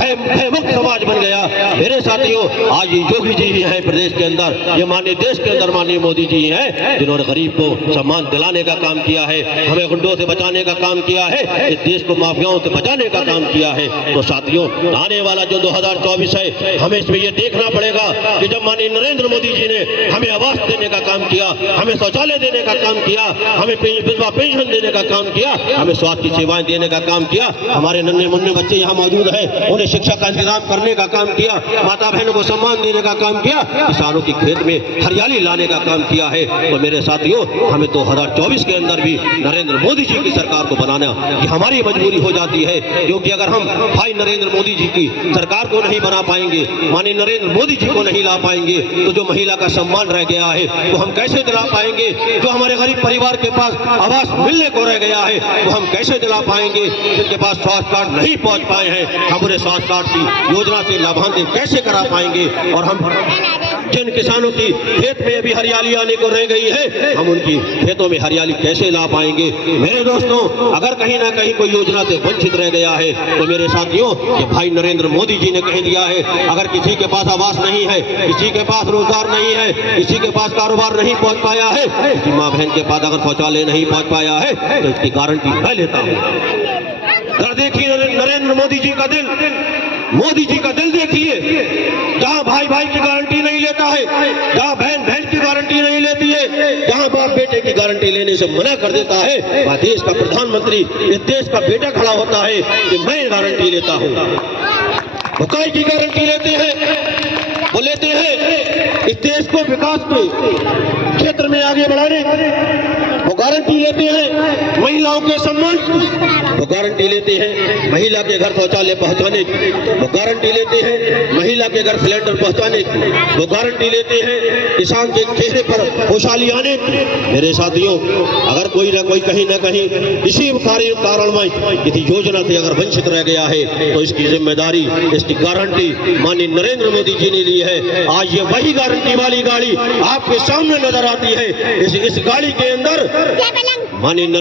भय मुक्त समाज बन गया। मेरे साथियों, आज योगी जी ही हैं प्रदेश के अंदर, ये माननीय देश के अंदर माननीय मोदी जी हैं जिन्होंने गरीब को सम्मान दिलाने का काम किया है, हमें गुंडों से बचाने का काम किया है, इस देश को माफियाओं से बचाने का काम किया है। तो साथियों, आने वाला जो 2024 है, हमें इसमें यह देखना पड़ेगा कि जब माननीय नरेंद्र मोदी जी ने हमें आवास देने का काम किया, हमें शौचालय देने का काम किया, हमें विधवा पेंशन देने का काम किया, हमें स्वास्थ्य की सेवाएं देने का काम किया, हमारे नन्हे मुन्ने बच्चे यहाँ मौजूद हैं, उन्हें शिक्षा का इंतजाम करने का काम किया, माता बहनों को सम्मान देने का काम किया, किसानों की खेत में हरियाली लाने का काम किया है। तो मेरे साथियों, हमें 2024 के अंदर भी नरेंद्र मोदी जी की सरकार को बनाना ये हमारी मजबूरी हो जाती है, क्योंकि अगर हम भाई नरेंद्र मोदी जी की सरकार को नहीं बना पाएंगे, माननीय नरेंद्र मोदी जी को नहीं ला पाएंगे, तो जो महिला का सम्मान रह गया है वो हम कैसे दिला पाएंगे? जो हमारे गरीब परिवार के पास आवास मिलने को रह गया है वो हम कैसे दिला पाएंगे? जिनके पास स्वास्थ्य कार्ड नहीं पहुंच पाए हैं, हम उन्हें स्वास्थ्य कार्ड की योजना से लाभान्वित कैसे करा पाएंगे? और हम जिन किसानों की खेत में अभी हरियाली आने को रह गई है, हम उनकी खेतों में हरियाली कैसे ला पाएंगे? मेरे दोस्तों, अगर कहीं ना कहीं कोई योजना से वंचित रह गया है तो मेरे साथियों, ये भाई नरेंद्र मोदी जी ने कह दिया है, अगर किसी के पास आवास नहीं है, किसी के पास रोजगार नहीं है, किसी के पास कारोबार नहीं पहुंच पाया है, किसी माँ बहन के पास अगर शौचालय नहीं पहुंच पाया है, तो इसकी गारंटी मैं लेता हूँ। देखिए नरेंद्र मोदी जी का दिल, मोदी जी का दिल देखिए, जहां भाई भाई की गारंटी नहीं लेता है, जहां बहन बहन की गारंटी नहीं लेती है, जहां बाप बेटे की गारंटी लेने से मना कर देता है, वह देश का प्रधानमंत्री, इस देश का बेटा खड़ा होता है कि मैं गारंटी लेता हूं। वो काय की गारंटी लेते हैं? वो लेते हैं इस देश को विकास के क्षेत्र में आगे बढ़ाने, वो गारंटी लेते हैं महिलाओं के सम्मान की, वो गारंटी लेते हैं महिला के घर शौचालय पहुंचाने की, वो गारंटी लेते हैं महिला के घर सिलेंडर पहुंचाने की, वो गारंटी लेते हैं किसान के चेहरे पर खुशहाली आने की। मेरे साथियों, अगर कोई ना कोई कहीं ना कहीं इसी कारणवश किसी योजना से अगर वंचित रह गया है तो इसकी जिम्मेदारी, इसकी गारंटी माननीय नरेंद्र मोदी जी ने ली है। आज ये वही गारंटी वाली गाड़ी आपके सामने नजर आती है। इस गाड़ी के अंदर माननीय